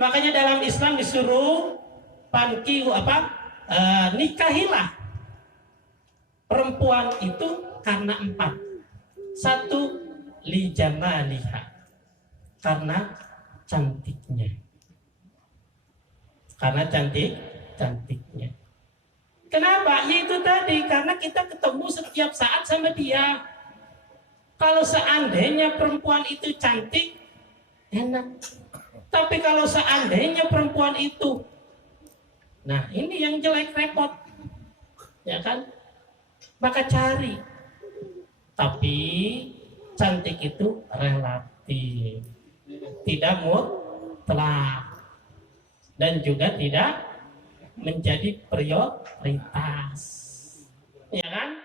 Makanya dalam Islam disuruh pankihu nikahilah perempuan itu karena 4. 1, li jamaliha, karena cantiknya. Karena cantiknya. Kenapa? Yaitu tadi, karena kita ketemu setiap saat sama dia. Kalau seandainya perempuan itu cantik, enak. Tapi kalau seandainya perempuan itu, nah ini yang jelek, repot, ya kan? Maka cari. Tapi cantik itu relatif, tidak mutlak, dan juga tidak menjadi prioritas, ya kan?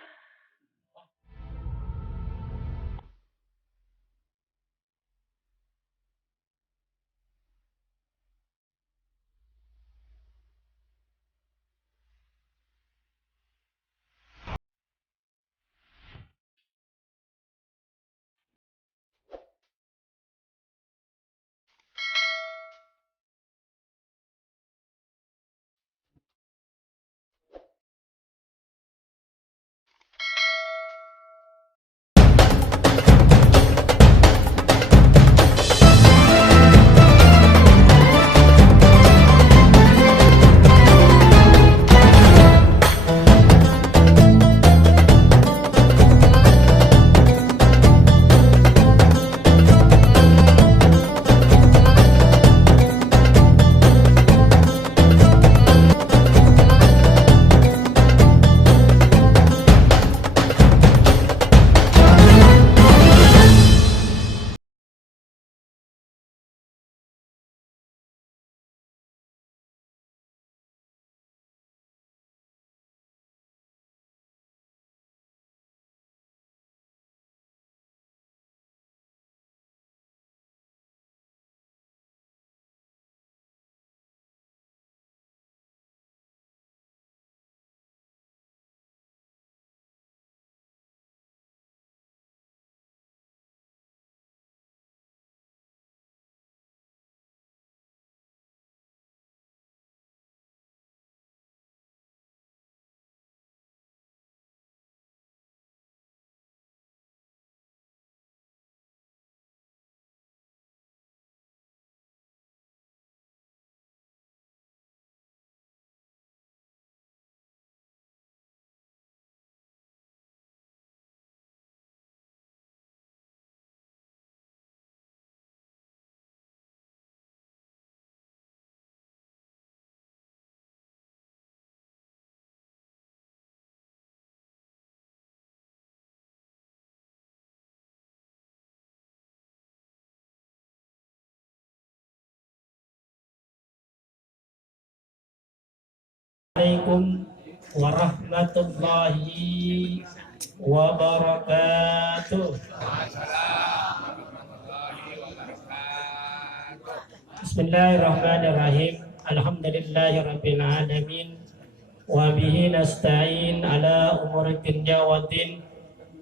Assalamualaikum warahmatullahi wabarakatuh. Bismillahirrahmanirrahim. Alhamdulillahirabbil alamin. Wa bihi nasta'in ala umuri dunya waddin.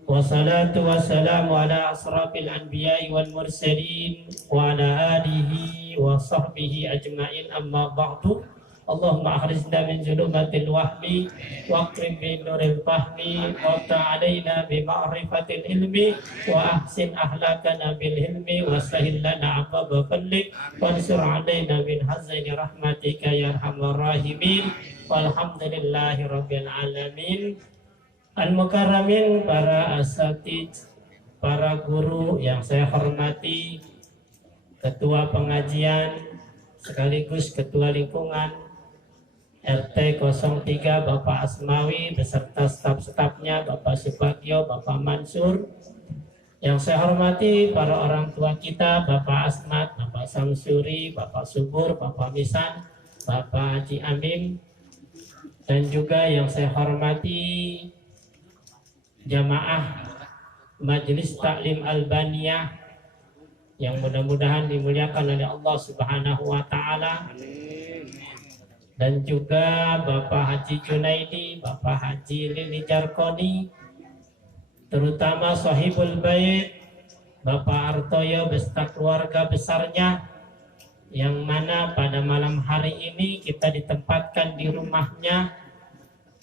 Wassalatu wassalamu ala asrafil anbiya'i wal mursalin wa ala alihi wa sahbihi ajma'in, amma ba'du. Allahumma akhrijna min zulumatil wahmi wa akrim bi nuril fahmi wa ta'alaina bi ma'rifatil ilmi wa ahsin ahlakana bil hilmi wa sahil lana ababa fadlik wa ansur alaina min hazaini rahmatika ya arhamar rahimin. Walhamdulillahi rabbil alamin. Al-Mukarramin, para asatid, para guru yang saya hormati, ketua pengajian sekaligus ketua lingkungan RT 03 Bapak Asmawi beserta staf-stafnya, Bapak Subagio, Bapak Mansur. Yang saya hormati para orang tua kita, Bapak Asmat, Bapak Samsuri, Bapak Subur, Bapak Misan, Bapak Haji Amin. Dan juga yang saya hormati jamaah Majelis Taklim Albaniyah yang mudah-mudahan dimuliakan oleh Allah Subhanahu wa Ta'ala. Dan juga Bapak Haji Junaidi, Bapak Haji Lili Jarkoni, terutama Sahibul Bait, Bapak Artoyo beserta keluarga besarnya, yang mana pada malam hari ini kita ditempatkan di rumahnya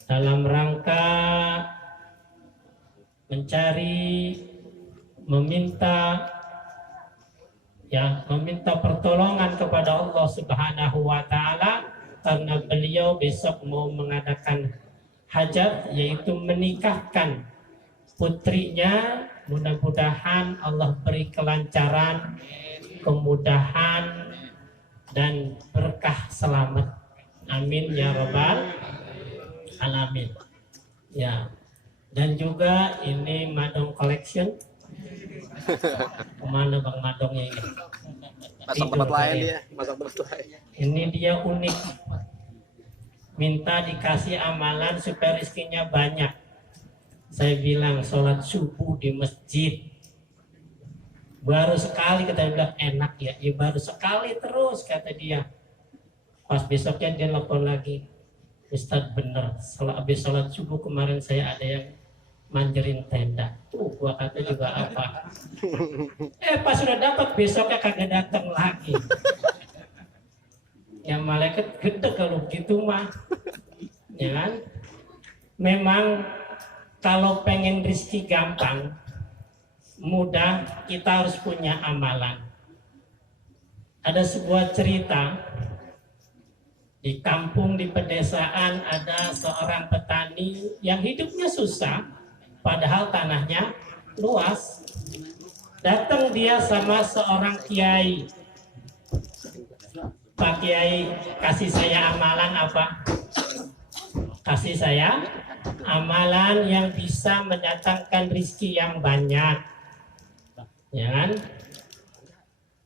dalam rangka mencari, meminta pertolongan kepada Allah Subhanahu wa taala karena beliau besok mau mengadakan hajat, yaitu menikahkan putrinya. Mudah-mudahan Allah beri kelancaran, kemudahan dan berkah selamat. Amin ya rabbal alamin. Ya. Dan juga ini Madong Collection. Kemana Bang Madongnya ini? Masuk tempat lain dia, masuk tempat lain. Ini dia unik. Minta dikasih amalan supaya rezekinya banyak. Saya bilang sholat subuh di masjid. Baru sekali kata dia bilang enak ya. Ya baru sekali terus kata dia. Pas besoknya dia telepon lagi. Ustadz bener, habis sholat subuh kemarin saya ada yang manjerin tenda. Gua kata juga apa. Pas sudah dapat besoknya kagak datang lagi. Ya malaikat gede kalau gitu mah. Ya kan? Memang kalau pengen rezeki gampang, mudah, kita harus punya amalan. Ada sebuah cerita di kampung, di pedesaan, ada seorang petani yang hidupnya susah. Padahal tanahnya luas. Datang dia sama seorang kiai. Pak Kiai, kasih saya amalan apa? Kasih saya amalan yang bisa mendatangkan rezeki yang banyak. Ya kan?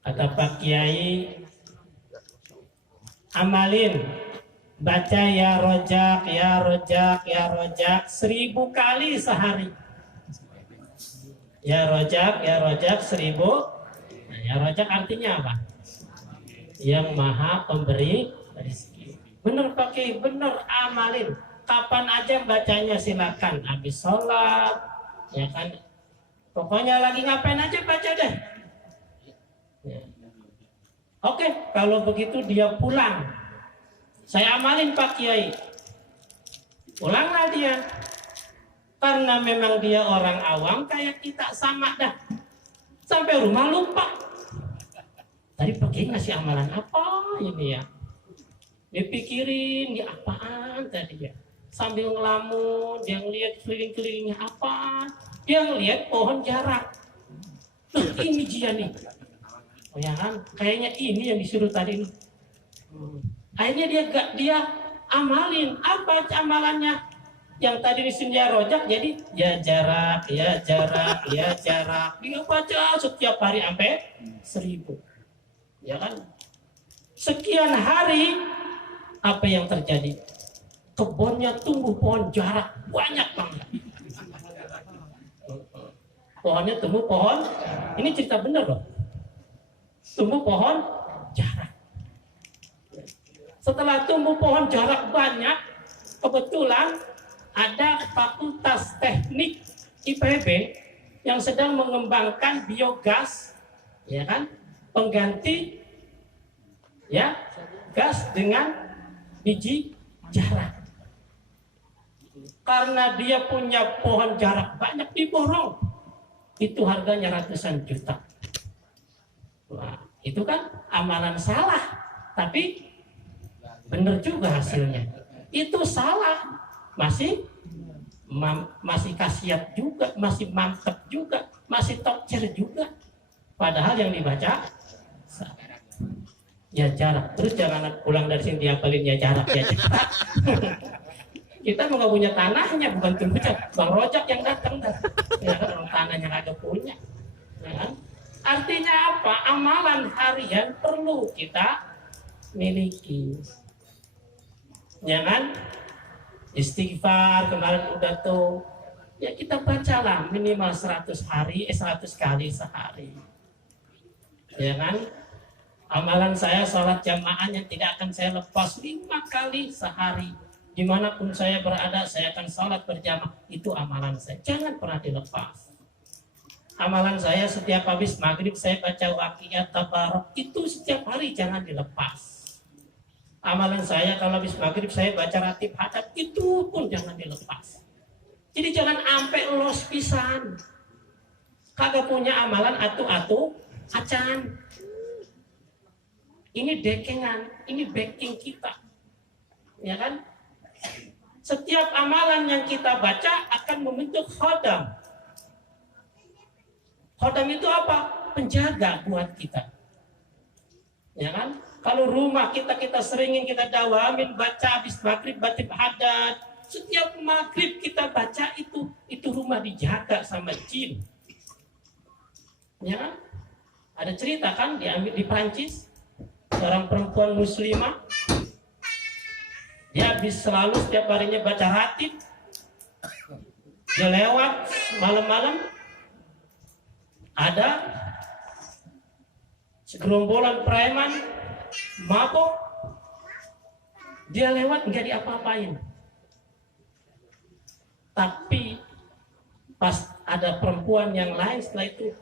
Kata Pak Kiai, amalin, baca ya rojak, ya rojak, ya rojak 1000 kali sehari. Ya rojak 1000. Nah, ya rojak artinya apa? Yang maha pemberi rezeki. Bener pakai, bener amalin. Kapan aja bacanya silakan. Habis sholat, ya kan. Pokoknya lagi ngapain aja baca deh. Ya. Oke, kalau begitu dia pulang. Saya amalin Pak Kiai. Pulanglah dia. Karena memang dia orang awam kayak kita sama dah. Sampai rumah lupa. Tadi Pak Kiai ngasih amalan apa ini ya? Dipikirin, dia apaan tadi ya? Sambil ngelamun, dia ngeliat keliling-kelilingnya apa? Dia ngeliat pohon jarak. Loh, ini dia nih. Oh ya kan? Kayaknya ini yang disuruh tadi nih. Akhirnya dia amalin. Apa amalannya? Yang tadi disuruh ya rojak, jadi ya jarak, ya jarak, ya jarak. Dia baca setiap hari sampai 1000. Ya kan? Sekian hari, apa yang terjadi? Kebunnya tumbuh pohon jarak banyak banget. Pohonnya tumbuh pohon. Ini cerita benar loh. Tumbuh pohon jarak. Setelah tumbuh pohon jarak banyak, kebetulan ada Fakultas Teknik IPB yang sedang mengembangkan biogas, ya kan, pengganti ya gas dengan biji jarak. Karena dia punya pohon jarak banyak, diborong. Itu harganya ratusan juta. Wah, itu kan amalan salah, tapi benar juga hasilnya. Itu salah. Masih kasiat juga, masih mantep juga, masih tokcer juga. Padahal yang dibaca ya jarak. Terus jangan pulang dari sini diapalin ya jarak, ya jarak. Kita mau nggak punya tanahnya, bukan tunggu Bang Rojak yang datang dah. Ya kan, orang tanahnya nggak ada punya. Ya kan? Artinya apa? Amalan harian perlu kita miliki. Ya kan? Istighfar kemarin udah tuh, ya kita bacalah minimal 100 kali sehari. Ya kan? Amalan saya sholat jamaah yang tidak akan saya lepas 5 kali sehari. Dimanapun saya berada, saya akan sholat berjamaah. Itu amalan saya. Jangan pernah dilepas. Amalan saya setiap habis maghrib saya baca Waqiat Tabarok, itu setiap hari jangan dilepas. Amalan saya kalau habis maghrib saya baca Ratib Hadat, itu pun jangan dilepas. Jadi jangan ampe los pisan. Kagak punya amalan atu-atu acan. Ini dekengan, ini backing kita. Ya kan? Setiap amalan yang kita baca akan membentuk khodam. Khodam itu apa? Penjaga buat kita. Ya kan? Kalau rumah kita seringin, kita dawamin baca habis maghrib, baca hadat. Setiap maghrib kita baca itu rumah dijaga sama jin. Ya kan? Ada cerita kan di Prancis, seorang perempuan muslimah, dia habis selalu setiap harinya baca ratib. Dia lewat malam-malam, ada segerombolan preman mabok, dia lewat nggak diapa-apain. Tapi pas ada perempuan yang lain setelah itu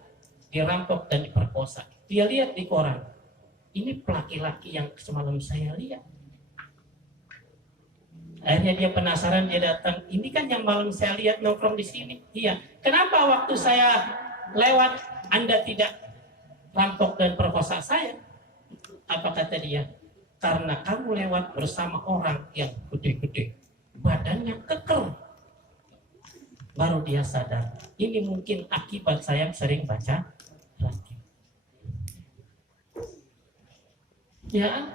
dirampok dan diperkosa, dia lihat di koran, ini laki-laki yang semalam saya lihat. Akhirnya dia penasaran, dia datang, ini kan yang malam saya lihat nongkrong di sini. Iya, kenapa waktu saya lewat Anda tidak rampok dan perkosa saya? Apa kata dia? Karena kamu lewat bersama orang yang gede-gede, badannya keker. Baru dia sadar, ini mungkin akibat saya sering baca lagi. Ya,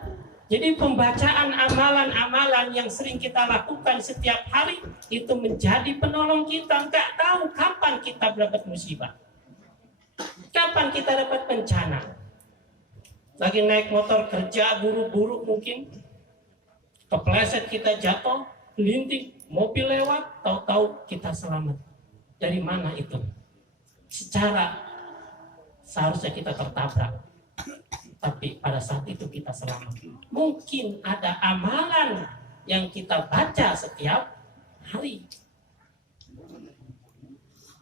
jadi pembacaan amalan-amalan yang sering kita lakukan setiap hari itu menjadi penolong kita. Nggak tahu kapan kita dapat musibah, kapan kita dapat bencana. Lagi naik motor kerja, buru-buru mungkin kepleset, kita jatuh, linting, mobil lewat, tahu-tahu kita selamat. Dari mana itu? Secara seharusnya kita tertabrak, tapi pada saat itu kita selamat. Mungkin ada amalan yang kita baca setiap hari.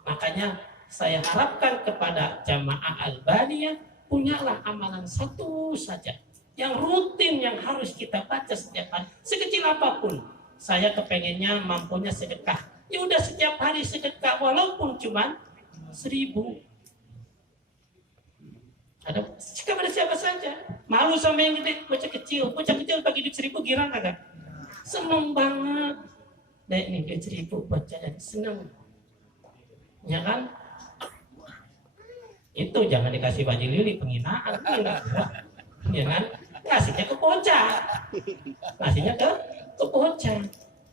Makanya saya harapkan kepada jamaah Albaniyah, punyalah amalan satu saja yang rutin, yang harus kita baca setiap hari, sekecil apapun. Saya kepengennya mampunya sedekah, ya udah setiap hari sedekah walaupun cuma 1.000. Ada kepada siapa saja. Malu sama yang gede, bocah kecil bagi duit 1.000 girang kagak? Seneng banget. Dek nih duit 1.000 baca jadi seneng. Ya kan? Itu jangan dikasih baju lili, penghinaan. Ya kan? Kasihnya ke bocah. Kasihnya ke bocah.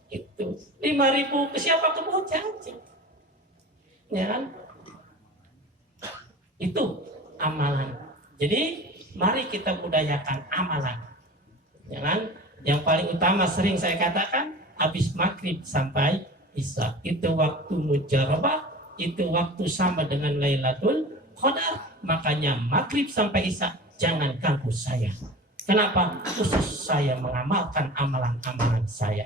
Itu 5.000 ke siapa? Ke bocah aja. Ya kan? Itu amalan. Jadi mari kita budayakan amalan. Ya kan? Yang paling utama sering saya katakan habis maghrib sampai isya. Itu waktu mujarabah, itu waktu sama dengan Lailatul Qadar. Makanya maghrib sampai isya jangan ganggu saya. Kenapa? Khusus saya mengamalkan amalan-amalan saya.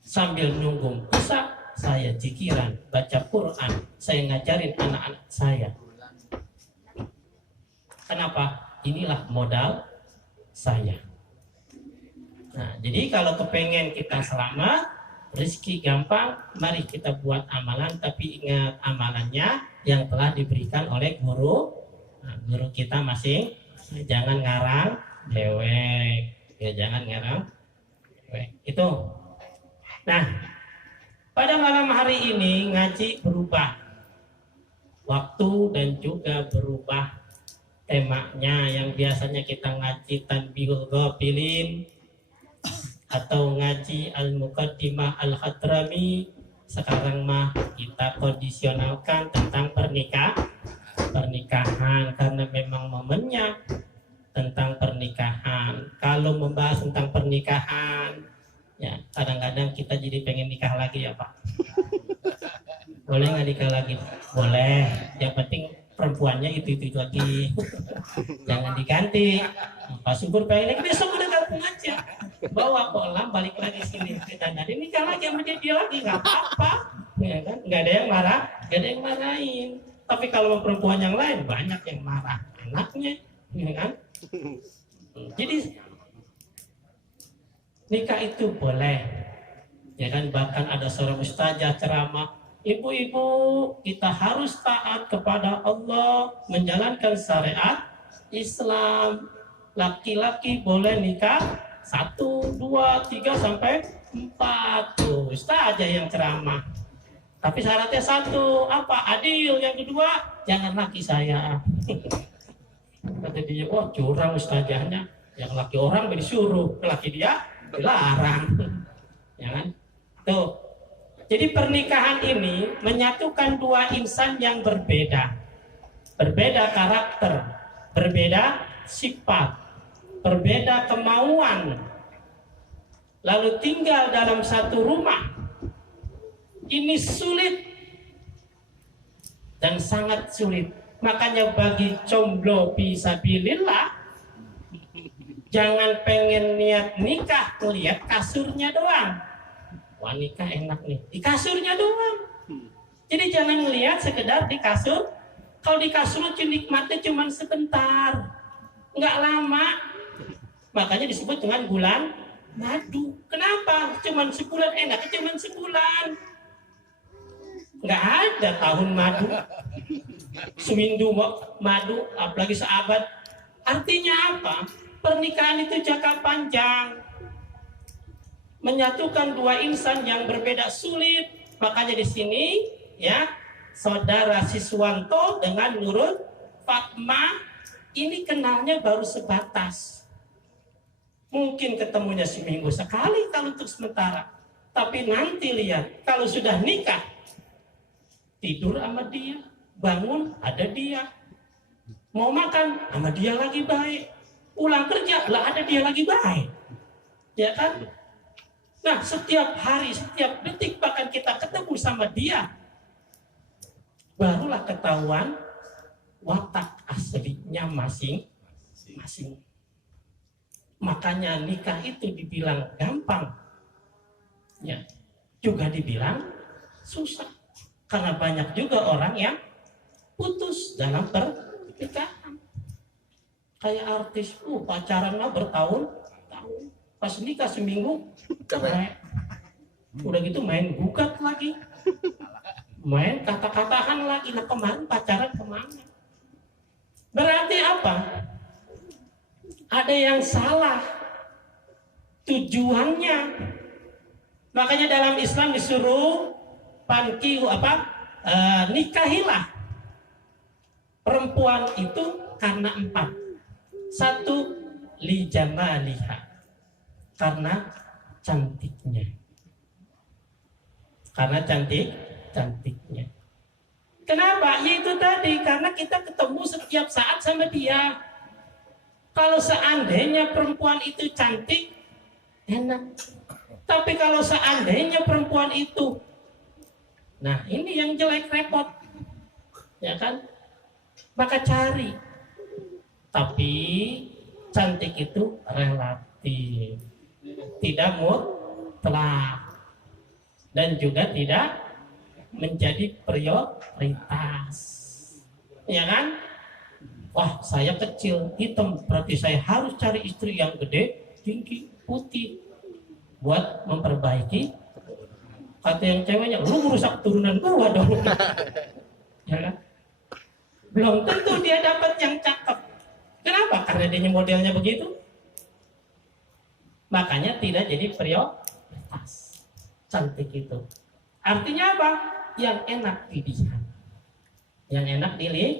Sambil nunggu isya, saya zikiran, baca Quran, saya ngajarin anak-anak saya. Kenapa? Inilah modal saya. Nah, jadi kalau kepengen kita selamat, rezeki gampang, mari kita buat amalan, tapi ingat amalannya yang telah diberikan oleh guru. Nah, guru kita masing, jangan ngarang dewek, ya jangan ngarang dewek. Itu. Nah, pada malam hari ini ngaji berubah waktu dan juga berubah temanya. Yang biasanya kita ngaji Tanbihul Ghafilin atau ngaji Al-Muqaddimah Al-Hadrami, sekarang mah kita kondisionalkan tentang pernikahan karena memang momennya tentang pernikahan. Kalau membahas tentang pernikahan, ya kadang-kadang kita jadi pengen nikah lagi ya Pak. Boleh nggak nikah lagi? Boleh. Yang penting perempuannya itu lagi, jangan diganti. Pak Subur pengen besok udah gabung aja, bawa kolam balik lagi sini. Dan ada nikah lagi sama dia lagi nggak apa-apa, ya kan? Nggak ada yang marah, nggak ada yang marahin. Tapi kalau perempuan yang lain banyak yang marah, anaknya, ya kan? Jadi nikah itu boleh, ya kan? Bahkan ada seorang ustazah ceramah, ibu-ibu kita harus taat kepada Allah, menjalankan syariat Islam. Laki-laki boleh nikah 1, 2, 3 sampai 4 tuh, ustazah yang ceramah. Tapi syaratnya 1, apa? Adil. Yang kedua, jangan laki saya. Kata dia, wah curang ustazahnya. Yang laki orang disuruh, laki dia dilarang. Ya kan? Tuh. Jadi pernikahan ini menyatukan dua insan yang berbeda. Berbeda karakter, berbeda sifat, berbeda kemauan, lalu tinggal dalam satu rumah. Ini sulit dan sangat sulit. Makanya bagi comblo fisabilillah, jangan pengen niat nikah lihat kasurnya doang. Wah nikah enak nih, di kasurnya doang. Jadi jangan lihat sekedar di kasur. Kalau di kasur nikmatnya cuma sebentar, nggak lama. Makanya disebut dengan bulan madu. Kenapa? Cuman sebulan, enaknya cuman sebulan. Nggak ada tahun madu, seminggu madu, apalagi seabad. Artinya apa? Pernikahan itu jangka panjang. Menyatukan dua insan yang berbeda sulit. Makanya di sini ya, saudara Siswanto dengan Nurul Fatma ini kenalnya baru sebatas. Mungkin ketemunya seminggu sekali kalau untuk sementara. Tapi nanti lihat, kalau sudah nikah, tidur sama dia, bangun ada dia, mau makan sama dia lagi baik, pulang kerja lah ada dia lagi baik, ya kan? Nah setiap hari, setiap detik bahkan kita ketemu sama dia, barulah ketahuan watak aslinya masing-masing. Makanya nikah itu dibilang gampang, ya, juga dibilang susah. Karena banyak juga orang yang putus dalam pernikahan. Kayak artis, pacaran mah bertahun-tahun, pas nikah seminggu, udah gitu main gugat lagi, main kata-kataan lagi. Nah kemarin pacaran kemana? Berarti apa? Ada yang salah tujuannya. Makanya dalam Islam disuruh pankihu nikahilah perempuan itu karena 4. 1 li jamaliha, karena cantiknya. Karena cantiknya. Kenapa? Yaitu tadi karena kita ketemu setiap saat sama dia. Kalau seandainya perempuan itu cantik, enak. Tapi kalau seandainya perempuan itu, nah ini yang jelek repot, ya kan? Maka cari. Tapi cantik itu relatif, tidak mutlak, dan juga tidak menjadi prioritas, ya kan? Wah saya kecil, hitam, berarti saya harus cari istri yang gede, tinggi, putih, buat memperbaiki. Kata yang ceweknya, lu merusak turunan gua dong. Ya kan? Belum tentu dia dapat yang cakep. Kenapa? Karena dia modelnya begitu. Makanya tidak jadi prioritas. Cantik itu. Artinya apa? Yang enak dilihat. Yang enak dilihat.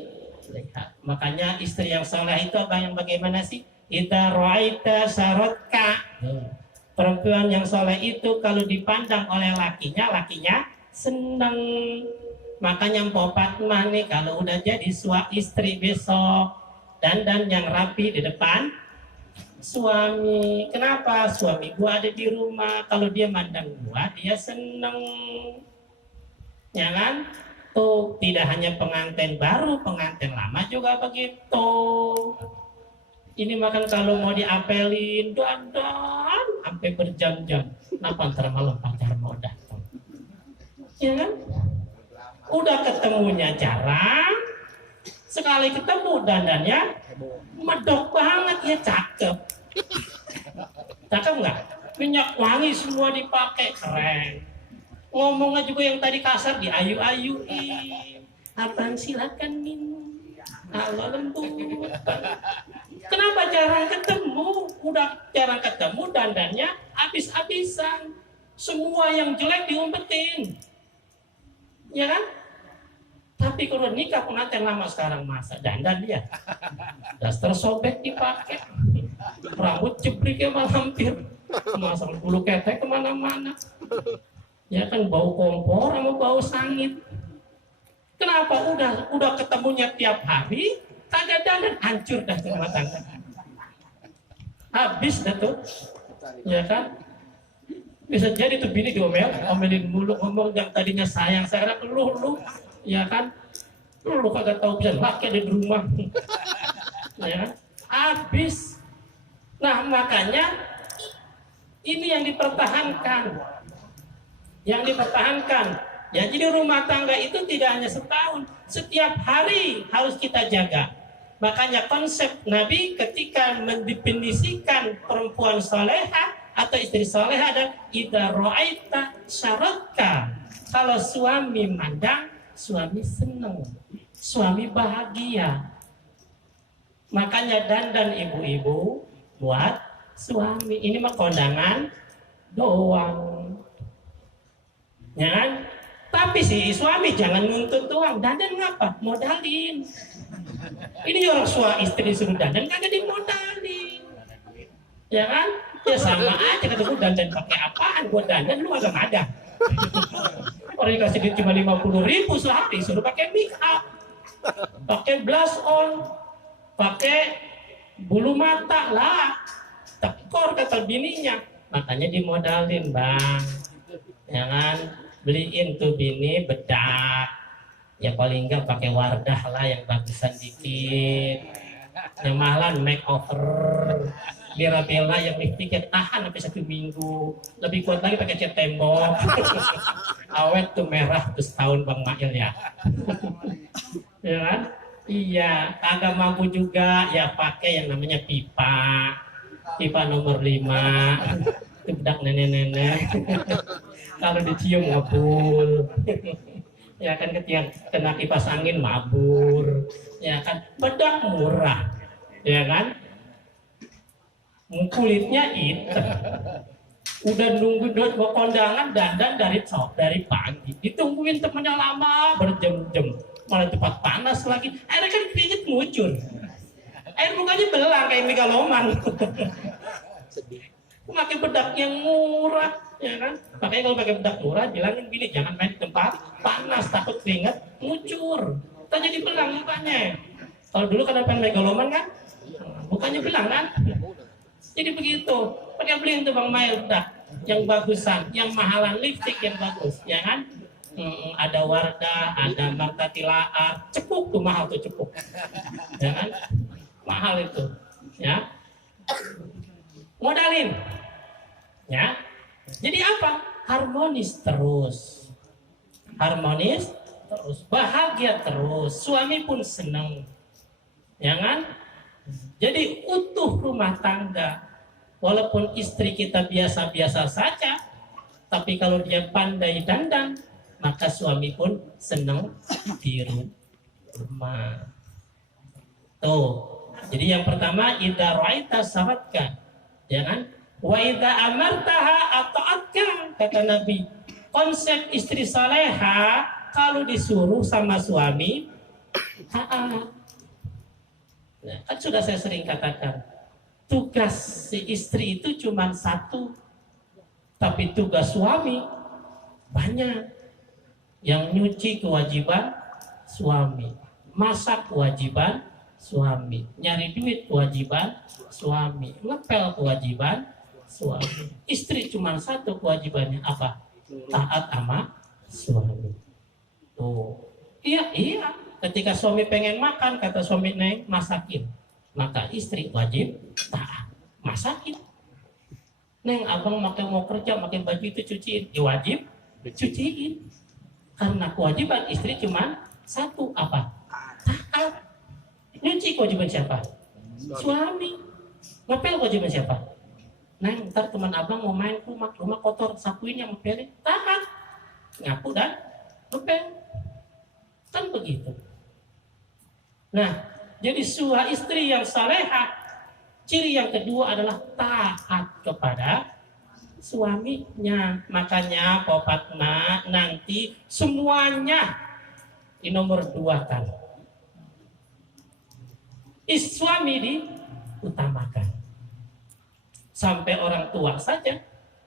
Makanya istri yang soleh itu apa yang bagaimana sih? Ita ro'aita sarotka. Perempuan yang soleh itu kalau dipandang oleh lakinya senang. Makanya Mpok Fatma nih kalau udah jadi istri besok, dandan yang rapi di depan suami. Kenapa? Suami gua ada di rumah, kalau dia mandang gua dia seneng, ya kan? Tuh tidak hanya pengantin baru, pengantin lama juga begitu. Ini makan kalau mau diapelin dandan sampai berjam-jam. Kenapa ntar malam pacar mau datang? Ya kan? Udah ketemunya jarang, sekali ketemu dandannya medok banget, ya cakep. Cakep nggak? Minyak wangi semua dipakai, keren. Ngomongnya juga yang tadi kasar diayu-ayuin. Abang silakan minum. Halo lembut. Kenapa jarang ketemu? Udah jarang ketemu, dandannya habis-habisan. Semua yang jelek diumpetin. Ya kan? Tapi kalau nikah pengantin lama sekarang masa dandan dia. Daster sobek dipakai. Rambut jebriknya malah hampir. Masang bulu ketek kemana-mana. Ya kan, bau kompor sama bau sangit. Kenapa? Udah ketemunya tiap hari, kagak dandan, hancur dah rumah tangga. Habis dah tuh. Ya kan? Bisa jadi tuh bini omelin mulu, ngomong yang tadinya sayang, sekarang lu, ya kan? Lu kagak tahu bisa laki di rumah. Ya kan? Habis. Nah, makanya ini yang dipertahankan. Yang dipertahankan. Ya, jadi rumah tangga itu tidak hanya setahun, setiap hari harus kita jaga. Makanya konsep Nabi ketika mendefinisikan perempuan soleha atau istri soleha ada idza ra'aita syaratka. Kalau suami mandang, suami senang, suami bahagia. Makanya dandan ibu-ibu buat suami. Ini mah kondangan doang. Ya kan? Tapi si suami jangan nuntut doang. Dandan ngapa? Modalin. Ini orang suami istri suruh dandan kagak dimodalin. Ya kan? Ya sama aja ketemu dandan pakai apaan? Gua dandan lu agak ada. Orang dikasih duit cuma 50.000 sehari, suruh pakai make up, pakai blush on, pakai bulu mata lah, tekor kata bininya. Makanya dimodalin, Bang. Ya kan? Beliin tuh bini bedak, ya paling enggak pakai Wardah lah yang bagusan dikit, yang mahalan makeover, biar yang lipstiknya tahan sampai 1 minggu, lebih kuat lagi pakai cat tembok. Awet tuh merah tuh setahun Bang Mail ya. Ya kan? Iya, kagak mampu juga ya pakai yang namanya pipa nomor 5, itu bedak nenek-nenek. Kalau dicium ngabul. Ya kan, ketika kena kipas angin mabur. Ya kan, bedak murah. Ya kan, kulitnya hitam. Udah nunggu kondangan dandan dari pagi. Ditungguin temennya lama berjam-jam. Malah cepat panas lagi. Akhirnya kan keringet ngucur. Air mukanya belang kayak megaloman. Pakai bedak yang murah, ya kan? Makanya kalau pakai bedak murah, bilangin bini jangan main di tempat panas, takut keringat ngucur. Kita jadi belang mukanya. Kalau dulu kan apa megaloman kan, mukanya belang kan? Jadi begitu. Pakai beliin tuh Bang Mail bedak yang bagusan, yang mahalan, lipstik yang bagus, ya kan? Ada Wardah, ada Marta Tilaar, cepuk tuh mahal tuh cepuk, ya kan? Mahal itu, ya. Modalin, ya. Jadi apa? Harmonis terus, bahagia terus, suami pun senang, ya kan? Jadi utuh rumah tangga. Walaupun istri kita biasa-biasa saja, tapi kalau dia pandai dandan, maka suami pun senang di rumah. Tuh. Jadi yang pertama, idza ra'aita syaratka. Jangan wa idza amartaha ata'atka, kata Nabi. Konsep istri saleha kalau disuruh sama suami taat. Nah, kan sudah saya sering katakan, tugas si istri itu cuma satu, tapi tugas suami banyak. Yang nyuci kewajiban suami, masak kewajiban suami, nyari duit kewajiban suami, ngepel kewajiban suami. Istri cuma satu kewajibannya apa? Taat sama suami. Tuh, iya. Ketika suami pengen makan, kata suami, Neng masakin, maka istri wajib taat, masakin. Neng abang makin mau kerja, makin baju itu cuciin, ya wajib cuciin. Karena kewajiban istri cuma satu, apa? Taat. Nyuci kewajiban siapa? Suami. Ngepel kewajiban siapa? Neng, ntar teman abang mau main rumah kotor, sapuin yang ngepelin. Taat. Ngapu dan ngepel. Kan begitu. Nah, jadi istri yang salehah, ciri yang kedua adalah taat kepada suaminya. Makanya popatna nanti semuanya di nomor 2 kan. Suami diutamakan. Sampai orang tua saja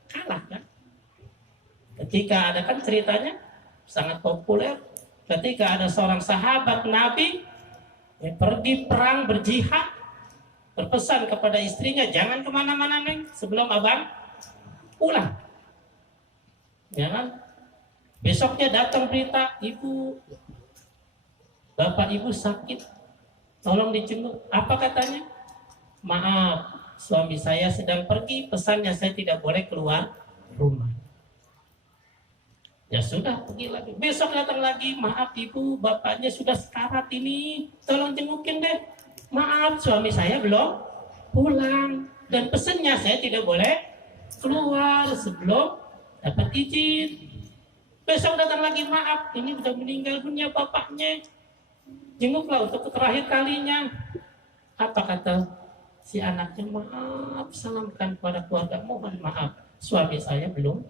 kalah kan. Ketika ada kan ceritanya sangat populer. Ketika ada seorang sahabat Nabi yang pergi perang berjihad, berpesan kepada istrinya, jangan kemana-mana neng sebelum abang pulang. Ya kan? Besoknya datang berita, ibu, bapak ibu sakit, tolong dijenguk. Apa katanya? Maaf, suami saya sedang pergi, pesannya saya tidak boleh keluar rumah. Ya sudah, pergi lagi. Besok datang lagi, maaf ibu, bapaknya sudah sekarat ini, tolong jengukin deh. Maaf, suami saya belum pulang. Dan pesannya saya tidak boleh keluar sebelum dapat izin. Besok datang lagi, maaf, ini sudah meninggal dunia bapaknya. Jenguklah untuk terakhir kalinya. Apa kata si anaknya? Maaf, salamkan kepada keluarga, mohon maaf, suami saya belum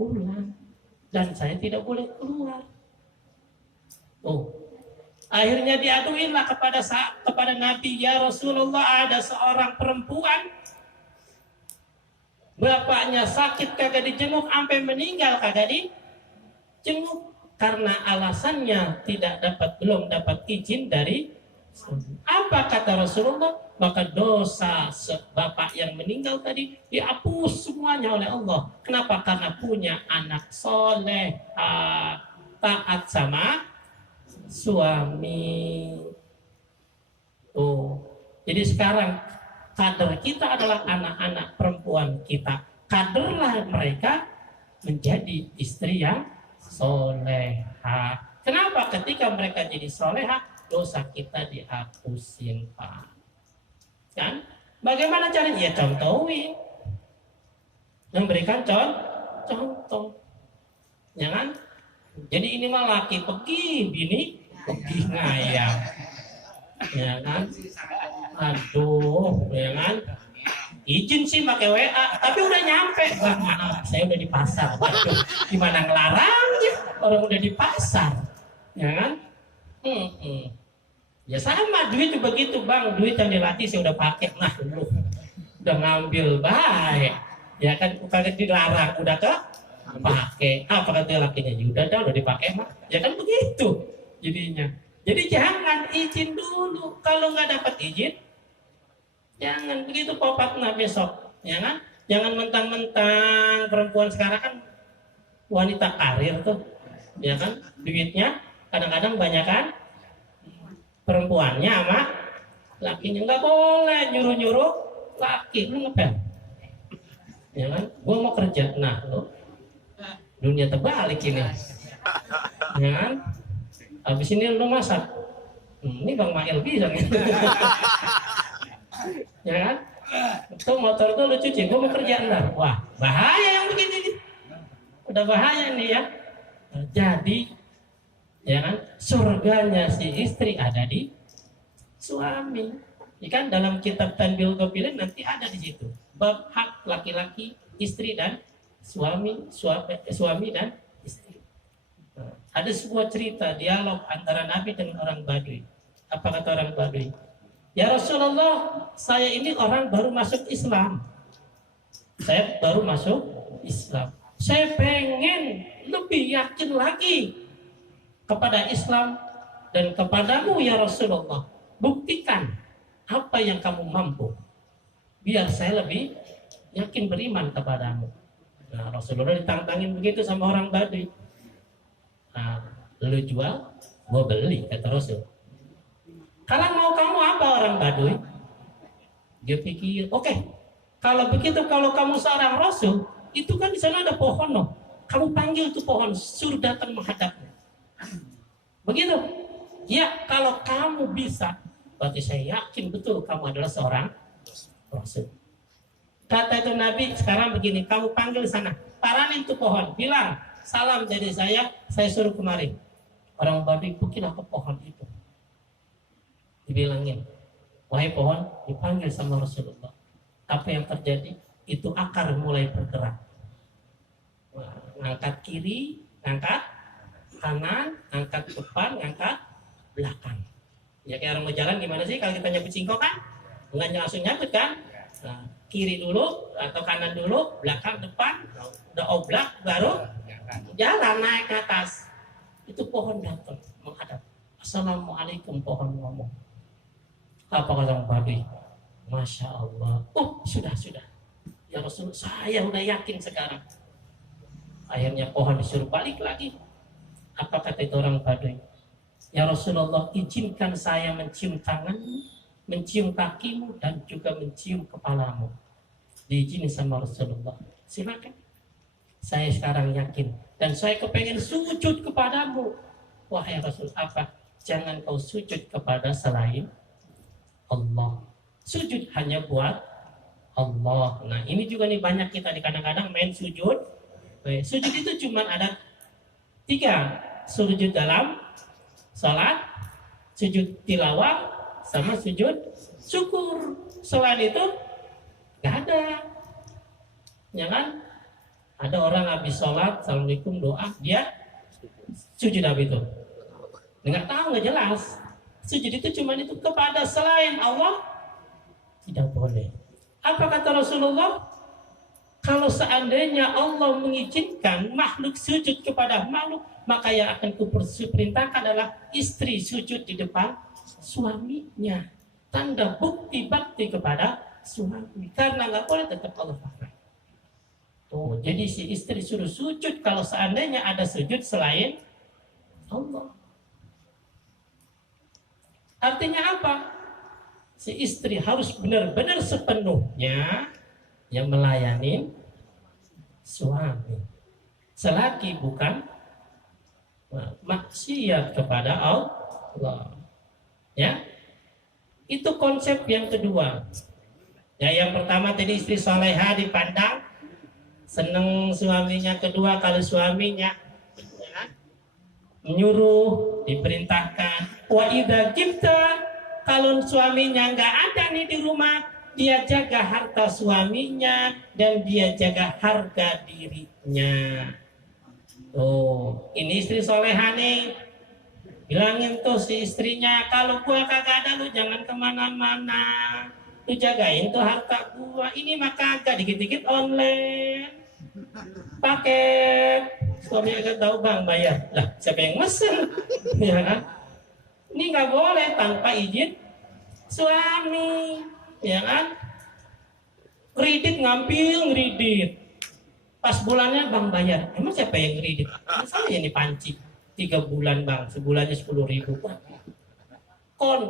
pulang. Dan saya tidak boleh keluar. Akhirnya diaduinlah kepada Nabi, ya Rasulullah, ada seorang perempuan, bapaknya sakit kagak dijenguk, sampai meninggal kagak dijenguk karena alasannya belum dapat izin dari suami. Apa kata Rasulullah? Maka dosa bapak yang meninggal tadi dihapus semuanya oleh Allah. Kenapa? Karena punya anak soleh, taat sama suami. Jadi sekarang kader kita adalah anak-anak perempuan kita. Kaderlah mereka menjadi istri yang soleha. Kenapa? Ketika mereka jadi soleha, dosa kita dihapusin, Pak. Kan? Bagaimana caranya? Ya contohin. Memberikan contoh. Ya kan? Jadi ini mah laki pergi, bini pergi ngayam. Ya kan? Aduh, ya kan? Izin sih pakai WA, tapi udah nyampe. Wah, maaf, saya udah di pasar. Waduh, gimana ngelarangnya? Orang udah di pasar. Ya kan? Ya sama, duit juga begitu bang, duit yang dilatih saya udah pakai, nah udah ngambil baik, ya kan, kagak dilarang, udah pakai, apa kata lakinya, udah dipakai mah, ya kan begitu, jadinya. Jadi jangan izin dulu, kalau nggak dapat izin, jangan begitu popatna besok, ya kan, jangan mentang-mentang perempuan sekarang kan wanita karir tuh, ya kan, duitnya kadang-kadang banyak kan. Perempuannya sama lakinya, nggak boleh nyuruh laki, lu ngepel, ya kan? Gua mau kerja, nah lu dunia terbalik ini, ya kan? Habis ini lu masak, ini Bang Mail bisa gitu, ya kan? Tuh motor tuh lu cuci, gua mau kerja, nah, wah bahaya yang begini nih, udah bahaya nih ya. Jadi ya kan, surganya si istri ada di suami. Ya kan, dalam kitab Tanbihul Ghafilin nanti ada di situ bab hak laki-laki, istri dan suami dan istri. Nah, ada sebuah cerita dialog antara Nabi dengan orang Badui. Apa kata orang Badui? Ya Rasulullah, saya ini orang baru masuk Islam. Saya baru masuk Islam. Saya pengen lebih yakin lagi kepada Islam dan kepadamu ya Rasulullah, buktikan apa yang kamu mampu biar saya lebih yakin beriman kepadamu. Nah, Rasulullah ditantangin begitu sama orang Badui. Nah, lu jual, gua beli, kata Rasul. Kalau mau kamu apa orang Badui? Dia pikir, oke, kalau begitu, kalau kamu seorang Rasul, itu kan di sana ada pohon, no. kamu panggil tuh pohon, suruh datang menghadapmu. Begitu. Ya, kalau kamu bisa, berarti saya yakin betul kamu adalah seorang rasul. Kata itu Nabi, sekarang begini, kamu panggil sana, paranin tuh pohon, bilang, salam dari saya suruh kemari. Orang Baduy pikir apa pohon itu? Dibilangin, wahai pohon, dipanggil sama Rasulullah. Apa yang terjadi? Itu akar mulai bergerak. Ngangkat kiri, ngangkat kanan, ngangkat depan, ngangkat belakang. Ya kayak orang mau jalan gimana sih kalau kita nyabut singkong kan? Enggak langsung nyabut kan? Nah, kiri dulu atau kanan dulu, belakang, depan, udah oblak baru jalan naik ke atas. Itu pohon datang menghadap. Assalamualaikum, pohon ngomong. Apa kata orang Baduy? Masya Allah. Oh sudah. Ya Rasul, saya udah yakin sekarang. Akhirnya pohon disuruh balik lagi. Apa kata itu orang Baduy? Ya Rasulullah, izinkan saya mencium tanganmu, mencium kakimu, dan juga mencium kepalamu. Diizinin sama Rasulullah. Silakan. Saya sekarang yakin. Dan saya kepengen sujud kepadamu. Wahai Rasul, apa? Jangan kau sujud kepada selain Allah. Sujud hanya buat Allah. Nah ini juga nih banyak kita nih kadang-kadang main sujud. Sujud itu cuma ada 3. Sujud dalam salat, sujud tilawah, sama sujud syukur. Selain itu nggak ada. Ya kan? Ada orang habis sholat, assalamualaikum, doa, dia sujud apa itu? Nggak tahu, nggak jelas. Sujud itu cuma itu kepada selain Allah tidak boleh. Apa kata Rasulullah? Kalau seandainya Allah mengizinkan makhluk sujud kepada makhluk, maka yang akan kuperintahkan adalah istri sujud di depan suaminya. Tanda bukti bakti kepada suami. Karena nggak boleh tetap Allah pakai. Tuh, jadi si istri suruh sujud kalau seandainya ada sujud selain Allah. Artinya apa? Si istri harus benar-benar sepenuhnya yang melayani suami. Selagi bukan maksiat kepada Allah. Ya. Itu konsep yang kedua. Ya, yang pertama tadi istri salehah dipandang seneng suaminya. Kedua, kalau suaminya ya, menyuruh, diperintahkan. Wa idza gibta, kalau suaminya nggak ada nih di rumah, dia jaga harta suaminya dan dia jaga harga dirinya. Tuh, ini istri soleha nih. Bilangin tuh si istrinya, kalau gua kagak ada lu jangan kemana-mana. Lu jagain tuh harta gua. Ini mah kagak, dikit-dikit online. Paket. Suami agak tahu bang bayar. Lah siapa yang mesen? Ya kan? Ini nggak boleh tanpa izin suami. Ya kan? Kredit ngambil kredit. Pas bulannya bang bayar. Emang siapa yang kredit? Saya ini panci. 3 bulan bang, sebulannya 10.000. Kon,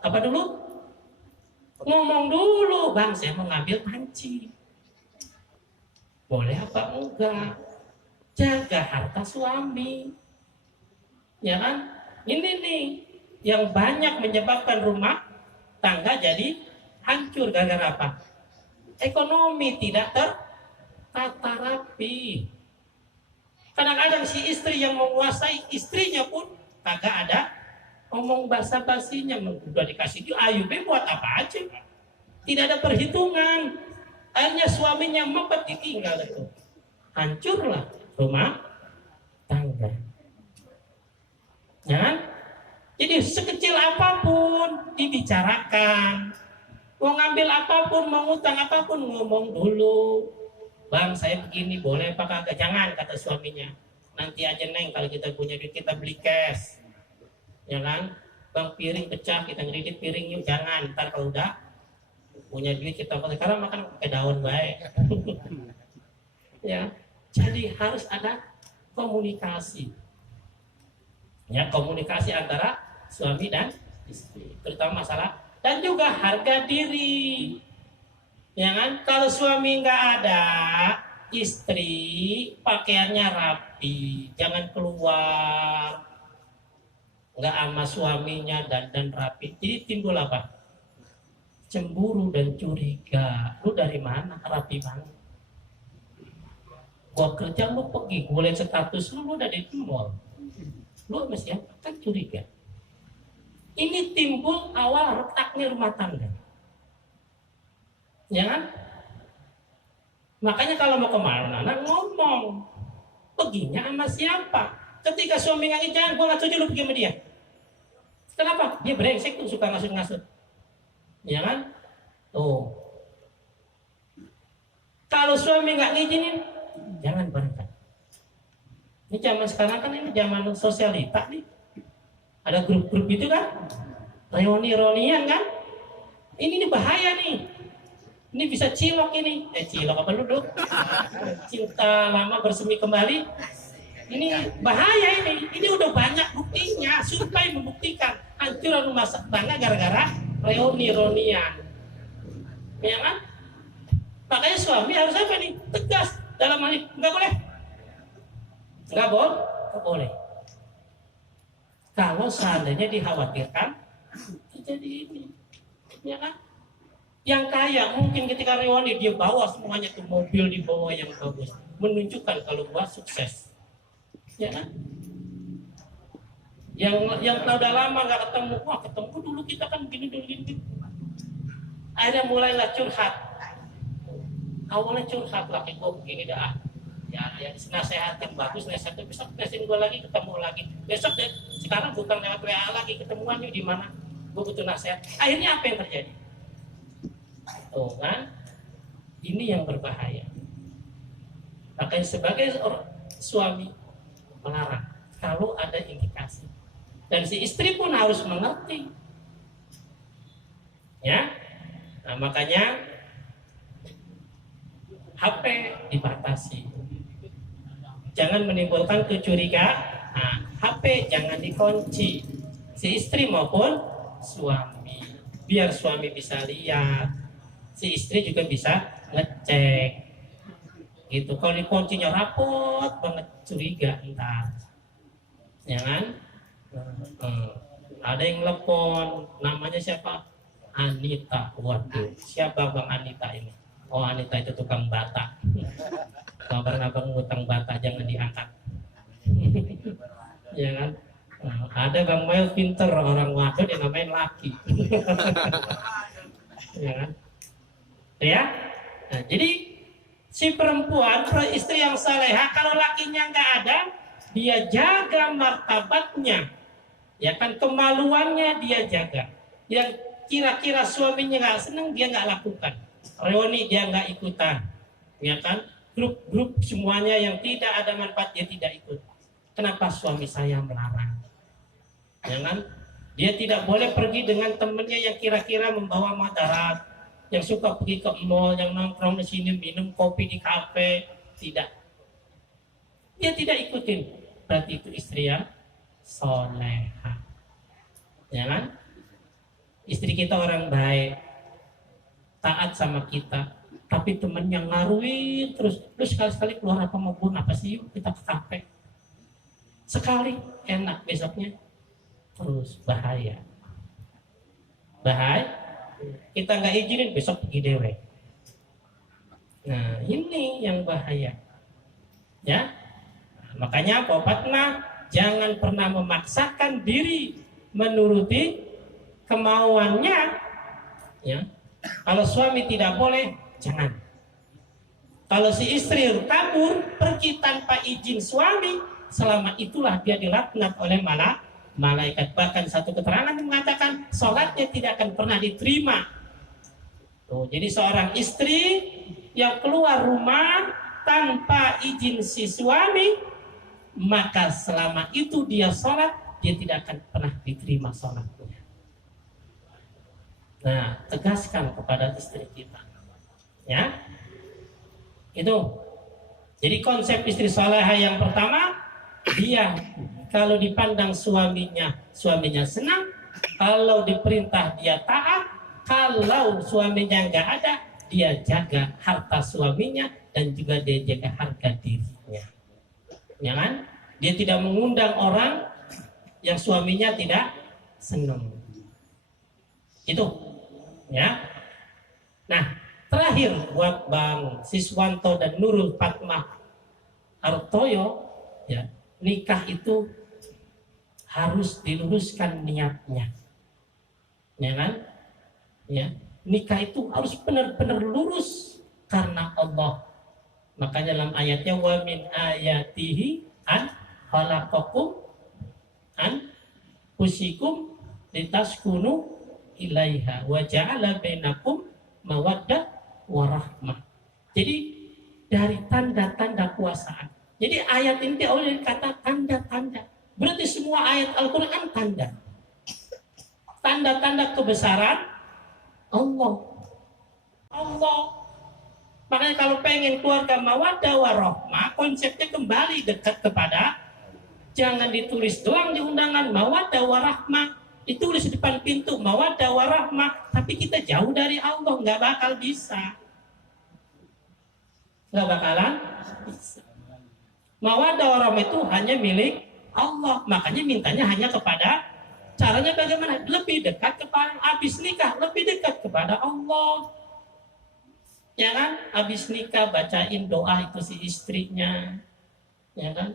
apa dulu? Ngomong dulu bang, saya mau ngambil panci. Boleh apa enggak? Jaga harta suami. Ya kan? Ini nih yang banyak menyebabkan rumah tangga jadi hancur gara-gara apa? Ekonomi tidak tertata rapi. Kadang-kadang si istri yang menguasai istrinya pun kagak ada ngomong basa-basinya. Udah dikasih dia, ayo be buat apa aja. Tidak ada perhitungan. Akhirnya suaminya mepet ditinggal itu. Hancurlah rumah tangga. Ya? Jadi sekecil apapun dibicarakan. Mau ngambil apapun, mau ngutang apapun, ngomong dulu. Bang, saya begini, boleh apa kagak? Jangan, kata suaminya. Nanti aja neng, kalau kita punya duit kita beli cash. Ya kan? Bang, piring pecah, kita ngedit piring yuk. Jangan, ntar kalau udah punya duit kita pakai. Karena makan pakai daun baik. Ya, jadi harus ada komunikasi. Ya, komunikasi antara suami dan istri, terutama masalah dan juga harga diri. Ya kan? Kalau suami nggak ada, istri pakaiannya rapi, jangan keluar nggak sama suaminya dan rapi. Jadi timbul apa? Cemburu dan curiga. Lu dari mana? Rapi banget. Gua kerja lu pergi, gue lihat status lu udah di mall. Lu sama siapa? Kan curiga. Ini timbul awal retaknya rumah tangga. Ya kan? Makanya kalau mau kemana, ngomong. Perginya sama siapa? Ketika suami ngasih jangan, gue nggak setuju lu pergi sama dia. Kenapa? Dia brengsek tuh, suka ngasut-ngasut. Ya kan? Tuh. Kalau suami nggak ngizinin, jangan berangkat. Ini zaman sekarang kan ini zaman sosialita nih. Ada grup-grup itu kan, reuni-reunian kan. Ini bahaya nih. Ini bisa cilok ini. Cilok apa lu, Dok? Cinta lama bersemi kembali. Ini bahaya ini. Ini udah banyak buktinya. Supaya membuktikan hancuran rumah tangga gara-gara reuni-reunian. Ya kan? Makanya suami harus apa nih? Tegas dalam hal ini. Enggak boleh. Enggak boleh. Kalau seandainya dikhawatirkan terjadi ini. Ya kan? Yang kaya mungkin ketika reuni dia bawa semuanya tuh mobil di bawah yang bagus, menunjukkan kalau gua sukses, ya kan? Yang udah lama nggak ketemu, wah ketemu dulu kita kan gini. Akhirnya mulailah curhat. Awalnya curhat laki gua begini dah. Ya nasehatin bagus, nasehatin besok nasihatin gua lagi ketemu lagi. Besok deh, sekarang bukan lewat WA lagi ketemuan yuk di mana? Gua butuh nasihat. Akhirnya apa yang terjadi? Tuh kan, ini yang berbahaya. Makanya sebagai suami melarang kalau ada indikasi, dan si istri pun harus mengerti. Ya, nah, makanya HP dibatasi, jangan menimbulkan kecurigaan. Nah, HP jangan dikunci, si istri maupun suami, biar suami bisa lihat. Si istri juga bisa ngecek gitu. Kalau dikuncinya rapot banget, curiga entar, ya kan? Ada yang telepon, namanya siapa? Anita. Waduh, siapa Bang Anita ini? Oh, Anita itu tukang bata. Kabar-kabar ngutang bata jangan diangkat. Ya kan? Ada Bang Mel pinter, orang waduh dia namain laki. Ya kan? Ya, nah, jadi si perempuan, istri yang saleha, kalau lakinya nggak ada, dia jaga martabatnya, ya kan, kemaluannya dia jaga. Yang kira-kira suaminya nggak seneng dia nggak lakukan, reuni dia nggak ikutan, ya kan, grup-grup semuanya yang tidak ada manfaat dia tidak ikut. Kenapa suami saya melarang? Ya kan, dia tidak boleh pergi dengan temannya yang kira-kira membawa madarat, yang suka pergi ke mall, yang nongkrong di sini minum kopi di kafe, tidak. Dia tidak ikutin. Berarti itu istri yang soleha. Ya kan? Istri kita orang baik, taat sama kita, tapi temennya ngaruhin terus sekali-sekali keluar apa maupun apa sih, yuk kita ke kafe. Sekali enak, besoknya terus bahaya. Kita nggak izinin, besok pergi dewe. Nah, ini yang bahaya. Ya, makanya popatna jangan pernah memaksakan diri menuruti kemauannya. Ya, kalau suami tidak boleh, jangan. Kalau si istri kabur pergi tanpa izin suami, selama itulah dia dilaknat oleh malaikat. Bahkan satu keterangan yang mengatakan sholatnya tidak akan pernah diterima. Tuh, jadi seorang istri yang keluar rumah tanpa izin si suami, maka selama itu dia sholat, dia tidak akan pernah diterima sholatnya. Nah, tegaskan kepada istri kita, ya. Itu. Jadi konsep istri salehah yang pertama, dia kalau dipandang suaminya senang, kalau diperintah dia taat, kalau suaminya nggak ada, dia jaga harta suaminya dan juga dia jaga harga dirinya. Ya kan? Dia tidak mengundang orang yang suaminya tidak senang. Itu. Ya. Nah, terakhir buat Bang Siswanto dan Nurul Fatmah Hartoyo, ya, nikah itu harus diluruskan niatnya. Ya kan? Ya, nikah itu harus benar-benar lurus karena Allah. Makanya dalam ayatnya wa min ayatihi an khalaqakum an fusikum litaskunu ilaiha wa ja'ala bainakum mawaddah warahmah. Jadi dari tanda-tanda kuasaan. Jadi ayat ini oleh kata tanda-tanda. Berarti semua ayat Al-Quran tanda. Tanda-tanda kebesaran Allah. Allah. Makanya kalau pengen keluarga mawaddah warahmah, konsepnya kembali dekat kepada, jangan ditulis doang di undangan mawaddah warahmah, ditulis di depan pintu mawaddah warahmah, tapi kita jauh dari Allah, nggak bakal bisa. Nggak bakalan bisa. Mawaddah warahmah itu hanya milik Allah, makanya mintanya hanya kepada, caranya bagaimana? Lebih dekat kepada, habis nikah lebih dekat kepada Allah. Ya kan? Habis nikah bacain doa itu si istrinya. Ya kan?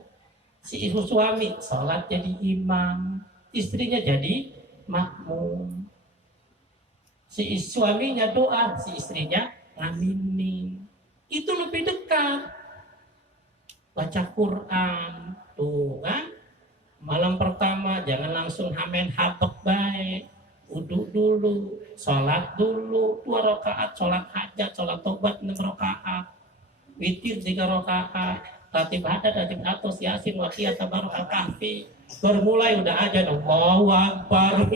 Si ibu suami sholat jadi imam, istrinya jadi makmum. Si suaminya doa, si istrinya ngaminin. Itu lebih dekat. Baca Quran, tuh kan? Malam pertama jangan langsung hamen habek baik. Uduk dulu, sholat dulu 2 rakaat, sholat hajat, sholat tobat 6 rakaat, witir 3 rakaat, ratib hadat, ratib atos, yasin, waqiyah, tabarok, al-kahfi. Baru mulai udah aja, Allahu Akbar.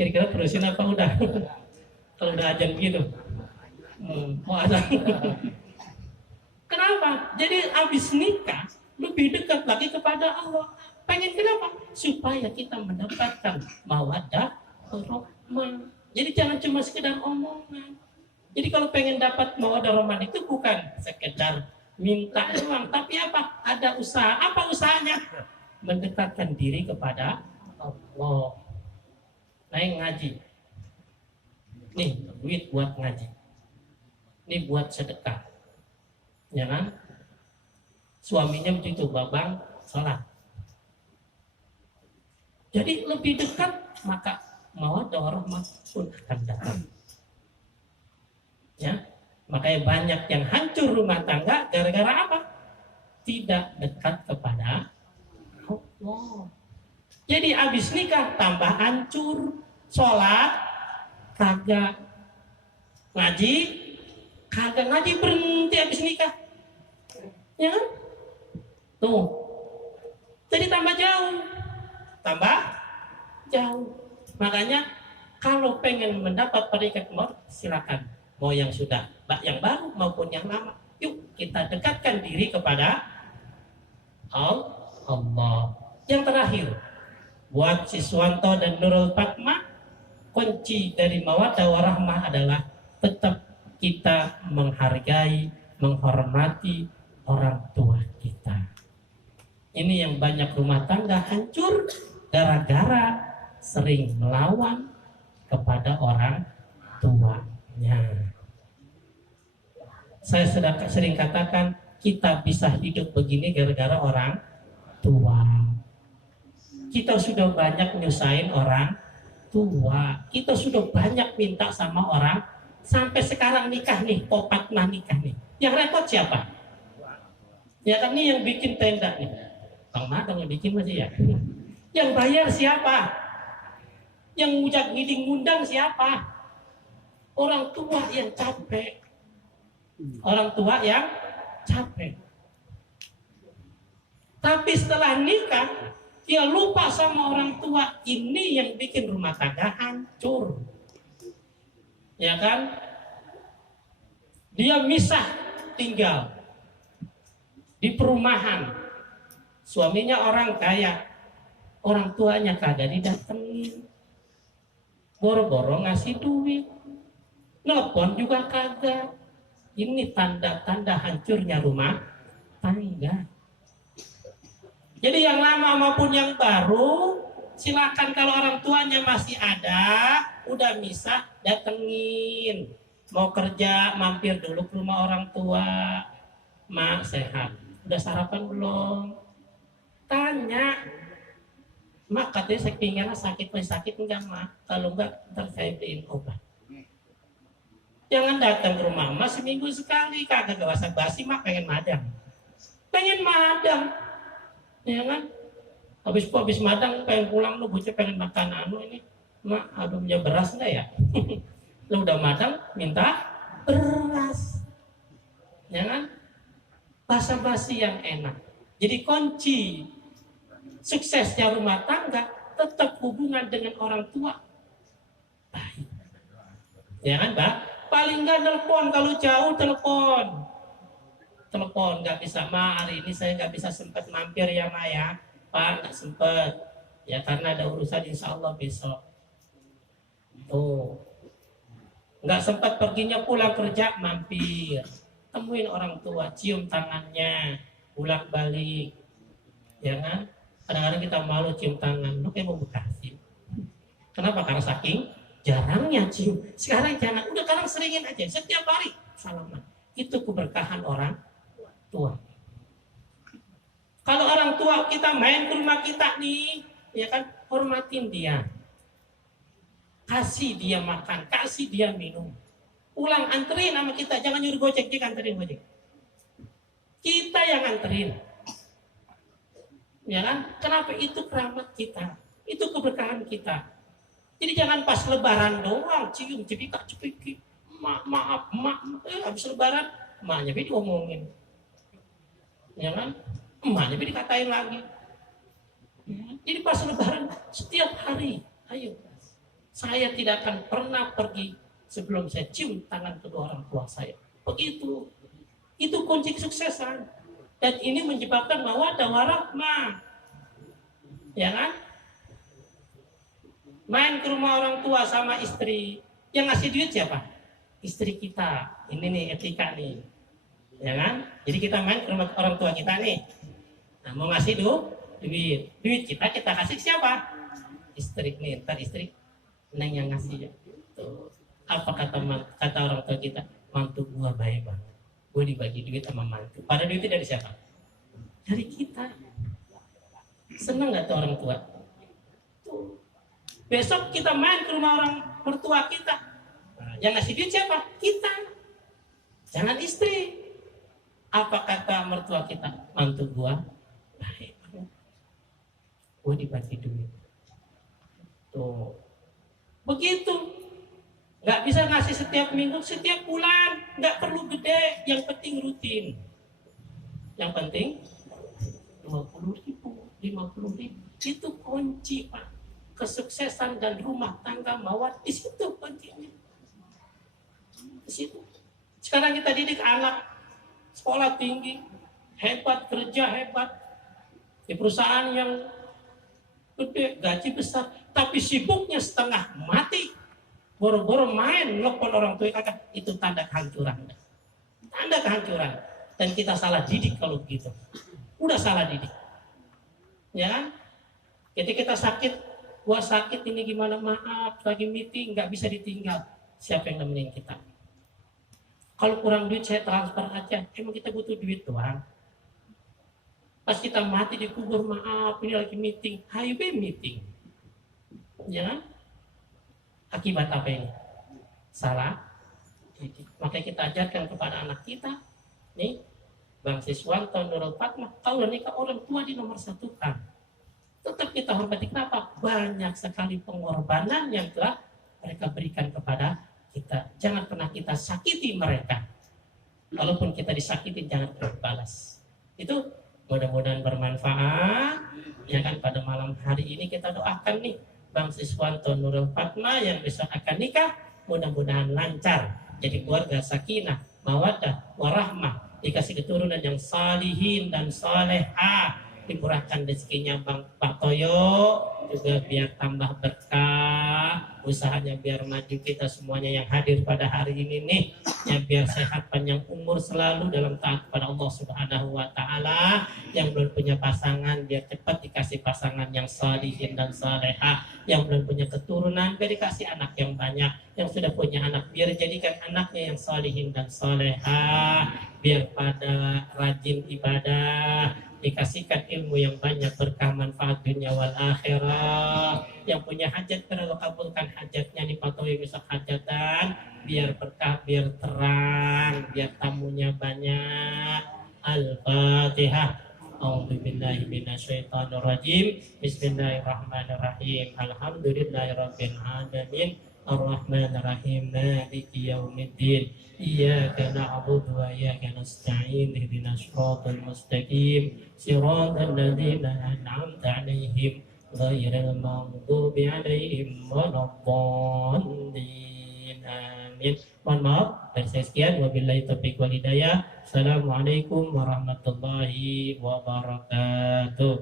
Kira-kira terusin apa udah? Kalau udah ajan gitu, mau azan. Kenapa? Jadi abis nikah lebih dekat lagi kepada Allah. Pengen kenapa? Supaya kita mendapatkan mawaddah warahmah. Jadi jangan cuma sekedar omongan. Jadi kalau pengen dapat mawaddah warahmah itu bukan sekedar minta doang, tapi apa? Ada usaha. Apa usahanya? Mendekatkan diri kepada Allah. Naik ngaji. Nih, duit buat ngaji. Nih buat sedekah. Ya kan? Suaminya begitu, babang salat. Jadi lebih dekat, maka mawaddah warahmah pun akan datang. Ya, makanya banyak yang hancur rumah tangga gara-gara apa? Tidak dekat kepada Allah. Jadi abis nikah tambah hancur, sholat kagak, ngaji kagak, ngaji berhenti abis nikah. Ya kan? Tuh. Jadi tambah jauh. Makanya kalau pengen mendapat predikat maut, silakan. Mau yang sudah, yang baru maupun yang lama. Yuk kita dekatkan diri kepada Allah. Yang terakhir, buat Siswanto dan Nurul Fatmah, kunci dari mawaddah warahmah adalah tetap kita menghargai, menghormati orang tua kita. Ini yang banyak rumah tangga hancur gara-gara sering melawan kepada orang tuanya. Saya sering katakan kita bisa hidup begini gara-gara orang tua. Kita sudah banyak nyusahin orang tua. Kita sudah banyak minta sama orang. Sampai sekarang nikah nih, Fatmah nikah nih. Yang repot siapa? Ya kan nih yang bikin tenda nih. Bang Madang yang bikin masih ya. Yang bayar siapa? Yang ngujak ngiding ngundang siapa? Orang tua yang capek. Orang tua yang capek. Tapi setelah nikah, dia lupa sama orang tua. Ini yang bikin rumah tangga hancur. Ya kan? Dia misah tinggal di perumahan. Suaminya orang kaya, orang tuanya kagak didatengin, boro-boro ngasih duit. Nelpon juga kagak. Ini tanda-tanda hancurnya rumah tangga. Jadi yang lama maupun yang baru, silakan kalau orang tuanya masih ada, udah bisa datengin. Mau kerja, mampir dulu ke rumah orang tua. Mak sehat, udah sarapan belum? Tanya. Mak katanya saya pinginnya sakit, masih sakit enggak mak? Kalau enggak, ntar saya beliin obat. Jangan datang ke rumah mak seminggu sekali, kagak basa-basi mak pengen madang. Pengen madang. Ya kan? Habis madang pengen pulang lu bocah pengen makan ini. Mak, aduh punya beras enggak ya? Lu udah madang minta beras. Ya kan? Basa-basi yang enak. Jadi kunci suksesnya rumah tangga tetap hubungan dengan orang tua baik. Ya kan, Mbak? Paling nggak telepon, kalau jauh telepon. Telepon nggak bisa, Ma hari ini saya nggak bisa sempat mampir ya Ma ya. Pak nggak sempat. Ya karena ada urusan insya Allah besok. Tuh. Nggak sempat perginya pulang kerja mampir. Temuin orang tua, cium tangannya, bolak balik. Ya kan? Kadang-kadang kita malu cium tangan, lu kayak mau bekasi. Kenapa? Karena saking jarangnya cium. Sekarang jangan, udah sekarang seringin aja, setiap hari salaman. Itu keberkahan orang tua. Kalau orang tua kita main ke rumah kita nih, ya kan, hormatin dia. Kasih dia makan, kasih dia minum. Pulang anterin sama kita, jangan nyuruh gojek, dia anterin gojek. Kita yang anterin. Ya kan? Kenapa? Itu keramat kita, itu keberkahan kita. Jadi jangan pas lebaran doang cium cepika-cepiki. Maaf, habis lebaran emaknya be diomongin. Ya kan? Emaknya be dikatain lagi. Ya. Jadi pas lebaran setiap hari, ayo. Saya tidak akan pernah pergi sebelum saya cium tangan kedua orang tua saya. Begitu. Itu kunci kesuksesan. Dan ini menyebabkan mawaddah warahmah. Ya kan? Main ke rumah orang tua sama istri. Yang ngasih duit siapa? Istri kita. Ini nih etika nih. Ya kan? Jadi kita main ke rumah orang tua kita nih. Nah, mau ngasih duit. Duit kita kasih siapa? Istri nih. Ntar istri neng yang ngasih ya. Tuh. Apa kata orang tua kita? Mantu gua baik banget. Gue dibagi duit sama mantu. Pada duitnya dari siapa? Dari kita. Seneng gak tuh orang tua? Tuh. Besok kita main ke rumah orang mertua kita. Nah, yang ngasih duit siapa? Kita. Jangan istri. Apa kata mertua kita? Mantu gue baik banget. Gue dibagi duit. Tuh. Begitu. Nggak bisa ngasih setiap minggu, setiap bulan. Nggak perlu gede, yang penting rutin. Yang penting 20.000, 50.000. Itu kunci, Pak. Kesuksesan dan rumah tangga mawat di situ kuncinya. Di situ. Sekarang kita didik anak sekolah tinggi, hebat, kerja hebat. Di perusahaan yang gede, gaji besar, tapi sibuknya setengah mati. Boro-boro main nelfon orang tua kakak, itu tanda kehancuran. Tanda kehancuran. Dan kita salah didik kalau begitu. Udah salah didik. Ya. Jadi kita sakit, gua sakit ini gimana, maaf, lagi meeting nggak bisa ditinggal. Siapa yang nemenin kita? Kalau kurang duit saya transfer aja. Emang kita butuh duit doang. Pas kita mati dikubur, maaf ini lagi meeting. Hayu be meeting. Ya. Akibat apa ini? Salah. Makanya kita ajarkan kepada anak kita, nih, Bang Siswanto, Nurul Fatmah, kalau nikah orang tua di nomor satu kan. Tetap kita hormati. Kenapa? Banyak sekali pengorbanan yang telah mereka berikan kepada kita. Jangan pernah kita sakiti mereka. Walaupun kita disakiti, jangan pernah balas. Itu mudah-mudahan bermanfaat. Ya kan, pada malam hari ini kita doakan nih Bang Siswanto Nurul Fatmah yang besok akan nikah, mudah-mudahan lancar, jadi keluarga sakinah, mawaddah, warahmah, dikasih keturunan yang salihin dan salehah, dimurahkan rezekinya Bang Pak Toyo, juga biar tambah berkah, usahanya biar maju kita semuanya yang hadir pada hari ini nih, ya biar sehat panjang umur selalu dalam taat kepada Allah Subhanahu wa taala. Yang belum punya pasangan biar cepat dikasih pasangan yang salihin dan salehah, yang belum punya keturunan biar dikasih anak yang banyak, yang sudah punya anak biar jadikan anaknya yang salihin dan salehah, biar pada rajin ibadah, dikasihkan ilmu yang banyak, berkah manfaat dunia wal akhirah. Yang punya hajat biar Allah kabulkan hajatnya, dipatuhi besok hajatan, biar berkah, biar terang, biar tamunya banyak. Al-Fatihah. A'udzu billahi minasyaitonir rajim. Bismillahirrahmanirrahim. Alhamdulillahirabbil alamin. Ar-Rahmanir Rahim. Maliki yaumiddin. Iyyaka na'budu wa iyyaka nasta'in. Ihdinas siratal mustaqim. Siratal ladzina an'amta 'alaihim ghairil maghdubi 'alaihim waladdallin. Amin. Mohon maaf dari saya sekian. Wabillahi taufiq wal hidayah. Assalamualaikum warahmatullahi wabarakatuh.